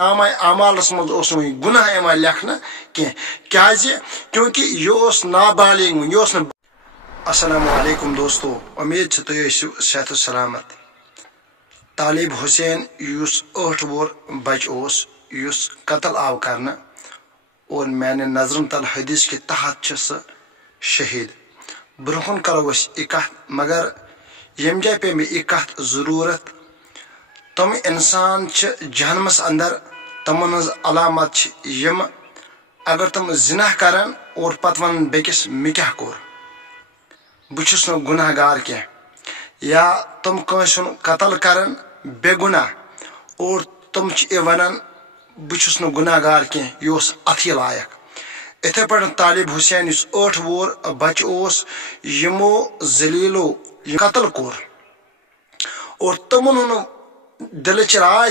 नाम अमालस मज गुनाह यहां लेखन क्योंकि यह नाबालिग यह अस्सलाम वालेकुम दोस्तों, उम्मीद तुम सेहत सलामत। तालिब हुसैन युस 8 वोर बच युस कत्ल आव करना और मैंने नजरन तल हदीस के तहत शहीद। ब्रोहन करो मगर यम जाय पे मे कत जरूरत तम इंसान जहनमस अंदर तमन अलामत यम अगर तुम जिना करन और पत वन बेकिस मे क्या कोर बुछुस न गुनाहगार क्या, या तुम कंस कत्ल करन बेगुनाह और तुम वन बुछुस न गुनाहगार क्या यह अथी लायक। इथे पे तालिब हुसैन 8 वोर बच यमो जलीलो कत्ल कोर और तमन दिल राय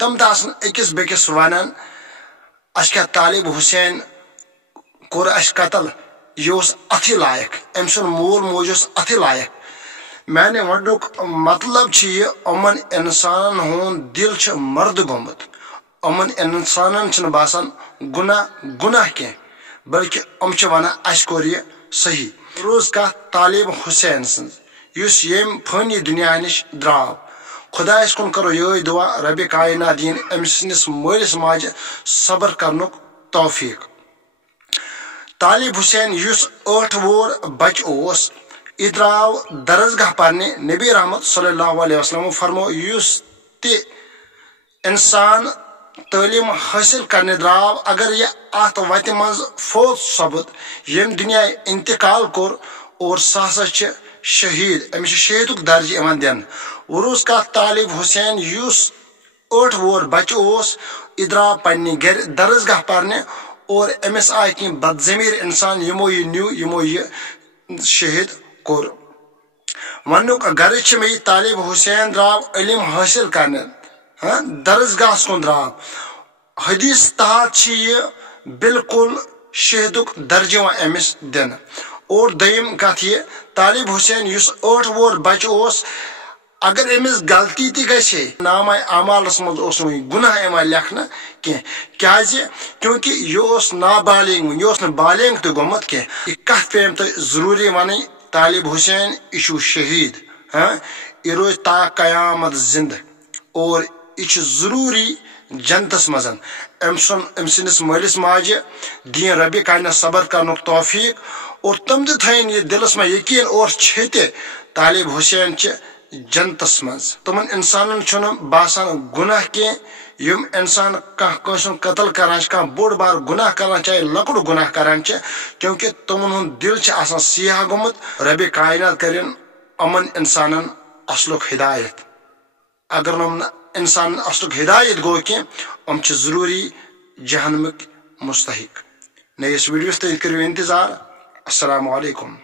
तम अकिस बेकिस वन अस क्या तालिब हुसैन कोर अस कत्ल यह अथी लायक, अम सुन मोल मोज अथी लायक। मैंने वनुक मतलब यमन इंसान हुन दिल मर्द गोमुत, अमन इंसान बासान गुनाह क्या बल्कि वन अस कोर यह सही। रोज कत तालिब हुसैन सज यम फनी दुनिया नश द्राव। खुदायस कुन करो ये दुआ रब कायनात दीन अमिस मलिस माज सबर करनुक तौफीक। तालिब हुसैन युस 8 वोर बच द्राव दरसगाह परने। नबी रहमत सल्लल्लाहु अलैहि वसल्लम फरमो युस ते इंसान तालीम हासिल करने द्राव अगर यह अत वत मज फौत सपद यम दुनिया इंतकाल कोर और सह शहीद, अमिस शहीदुक दर्ज इवन दिन। वरुस का तालिब हुसैन युस 8 वोर बच द्राव पन्ने घर दरसगाह परने और अमिस आय कि बदजमीर इंसान यमो यह न्यू यमो यह शहीद कोर। वनुक गर्ज मे तालिब हुसैन द्राव इल्म हासिल करने दरसगाह कुन द्राव। हदीस तहत यह बिल्कुल शहीदुक दर्ज अमिस दिन। और दयम कथ यह तालिब हुसैन युस 8 वोर बच अगर अमिस गलती ती गछे नाम अमालस मज गुनाह यहां लेखन क्योंकि यह नाबालिग यह बालिग तो गोमुत क्या। कत पे तो जरूरी वन तालिब हुसैन यह शहीद, यह रोज ता कयामत जिंद और यह जरूरी जनतस मज। अम सस मलिस माज दीन रबी कायना सबर कर तौफीक और तम थन यह दिलस में यकीन और छे तालिब हुसैन जनतस मज। तमन इंसान बासान गुनाह कह यम इंसान कस कत्ल करान कह बोड़ बार गुनाह करान चाहे लकुड़ गुनाह करान क्योंकि तमन दिल सियाह गोमुत। रबी कायनात करें अमन इंसान असलुक हिदायत। अगर नम इंसान असलुक हिदायत गो कम जरूरी जहन्नमिक मुस्तहिक। नयस वीडियोस तक करो इंतजार। अस्सलाम वालेकुम।